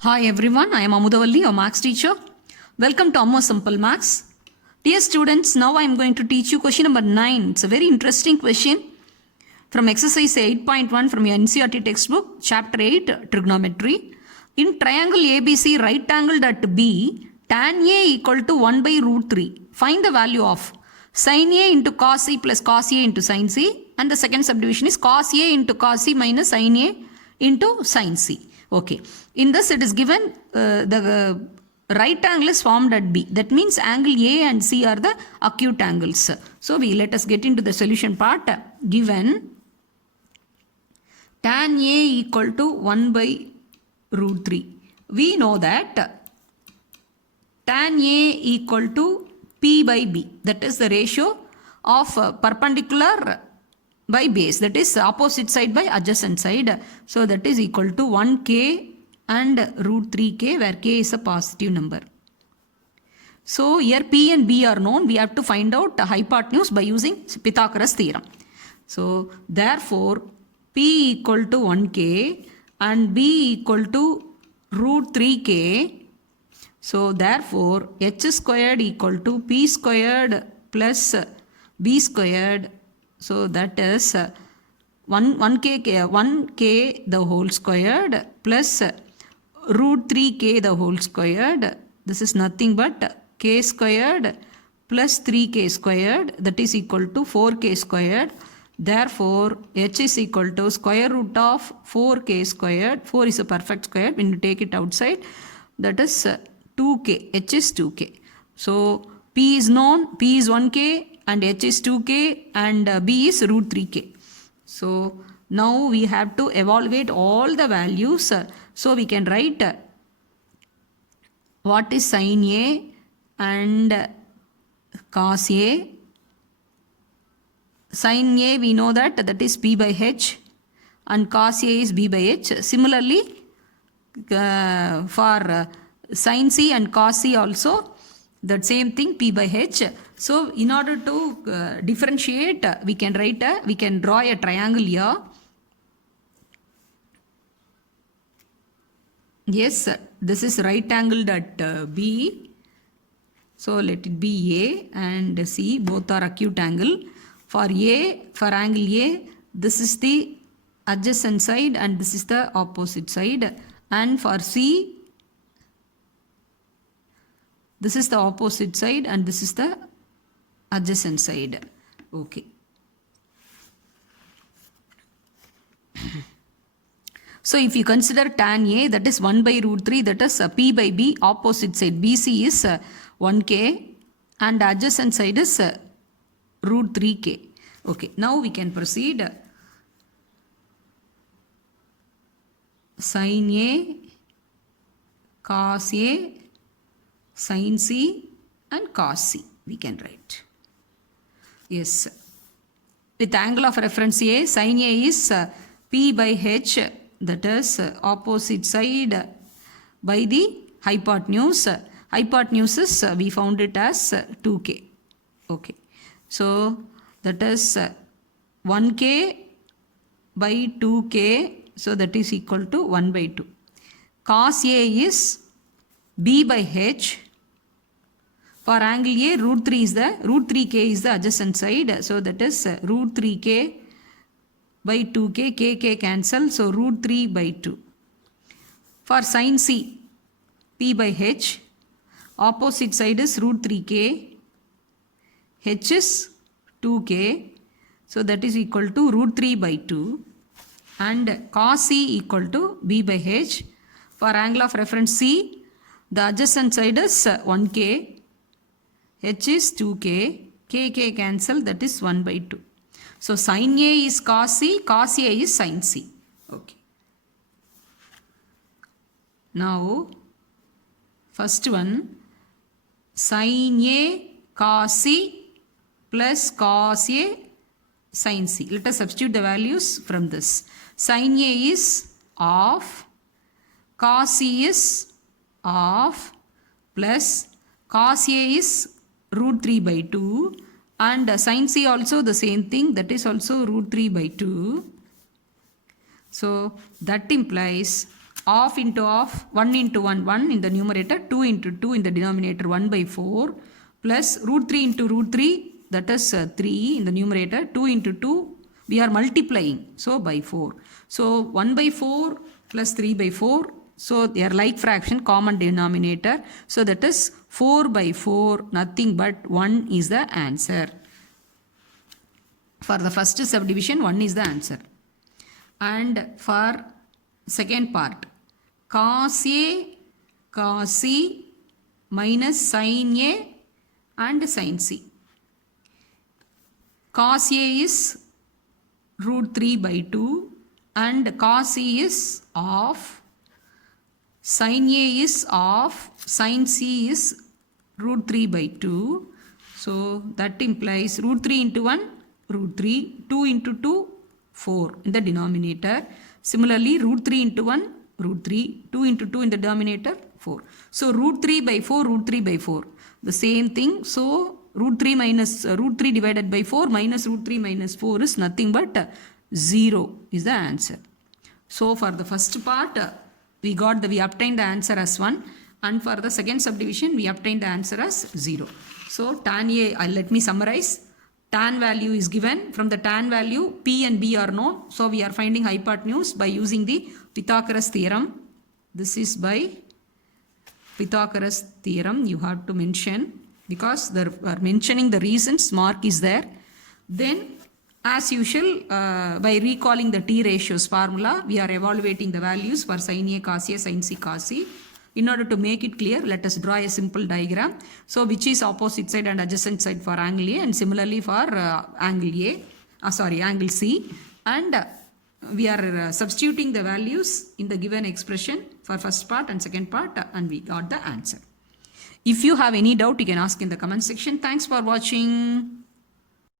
Hi everyone, I am Amudavalli, your Maths teacher. Welcome to Ammo Simple Maths. Dear students, now I am going to teach you question number 9. It's a very interesting question from exercise 8.1 from your NCERT textbook, chapter 8, trigonometry. In triangle ABC right angled at B, tan A equal to 1 by root 3. Find the value of sin A into cos C plus cos A into sin C, and the second subdivision is cos A into cos C minus sin A into sin C. Okay. In this it is given the right angle is formed at B. That means angle A and C are the acute angles. So let us get into the solution part. Given tan A equal to 1 by root 3. We know that tan A equal to P by B. That is the ratio of perpendicular by base, that is opposite side by adjacent side. So that is equal to 1k and root 3k, where k is a positive number. So here P and B are known. We have to find out hypotenuse by using Pythagoras theorem. So therefore P equal to 1k and B equal to root 3k. So therefore h squared equal to P squared plus B squared. So that is 1k the whole squared plus root 3k the whole squared. This is nothing but k squared plus 3k squared, that is equal to 4k squared. Therefore h is equal to square root of 4k squared. 4 is a perfect square when you take it outside. That is 2k. h is 2k. So P is known. P is 1k and h is 2k and B is root 3k. So now we have to evaluate all the values. So we can write what is sin A and cos A. Sin A we know that is P by H and cos A is B by H. Similarly for sin C and cos C also that same thing, P by H. So in order to differentiate, we can draw a triangle here. Yes, this is right angled at B. So let it be A and C, both are acute angle. For angle A, this is the adjacent side and this is the opposite side. And for C, this is the opposite side and this is the adjacent side. Okay. So if you consider tan A, that is 1 by root 3, that is P by B, opposite side BC is 1k and adjacent side is root 3k. Okay, now we can proceed. Sin A, cos A, sin C and cos C we can write. Yes. With angle of reference A, sin A is P by H, that is opposite side by the hypotenuse. Hypotenuse is we found it as 2k. Okay. So that is 1k by 2k. So that is equal to 1 by 2. Cos A is B by H. For angle A, root 3k is the adjacent side. So that is root 3k by 2k, k cancel. So root 3 by 2. For sin C, P by H. Opposite side is root 3k. H is 2k. So that is equal to root 3 by 2. And cos C equal to B by H. For angle of reference C, the adjacent side is 1k. H is 2k, k cancel, that is 1 by 2. So sin A is cos C, cos A is sin C. Okay. Now, first one, sin A cos C plus cos A sin C. Let us substitute the values from this. Sin A is half, cos C is half plus cos A is root 3 by 2 and sin C also the same thing, that is also root 3 by 2. So that implies half into half, 1 into 1, 1 in the numerator, 2 into 2 in the denominator, 1 by 4, plus root 3 into root 3, that is 3 in the numerator, 2 into 2, we are multiplying, so by 4. So 1 by 4 plus 3 by 4, so they are like fraction, common denominator, so that is 4 by 4, nothing but 1 is the answer. For the first subdivision, 1 is the answer. And for second part, cos A, cos C minus sin A and sin C. Cos A is root 3 by 2 and cos C is half, sin A is half, sin C is root 3 by 2. So that implies root 3 into 1, root 3, 2 into 2, 4 in the denominator. Similarly, root 3 into 1, root 3, 2 into 2 in the denominator, 4. So root 3 by 4, root 3 by 4. The same thing. So root 3 minus root 3 divided by 4 minus root 3 minus 4 is nothing but 0 is the answer. So for the first part, we obtained the answer as 1, and for the second subdivision, we obtained the answer as 0. So tan A, let me summarize. Tan value is given. From the tan value, P and B are known. So we are finding hypotenuse by using the Pythagoras theorem. This is by Pythagoras theorem you have to mention, because they are mentioning the reasons, mark is there. Then as usual, by recalling the T ratios formula, we are evaluating the values for sin A, cos A, sin C, cos C. In order to make it clear, let us draw a simple diagram. So which is opposite side and adjacent side for angle A, and similarly for angle C. And we are substituting the values in the given expression for first part and second part, and we got the answer. If you have any doubt, you can ask in the comment section. Thanks for watching.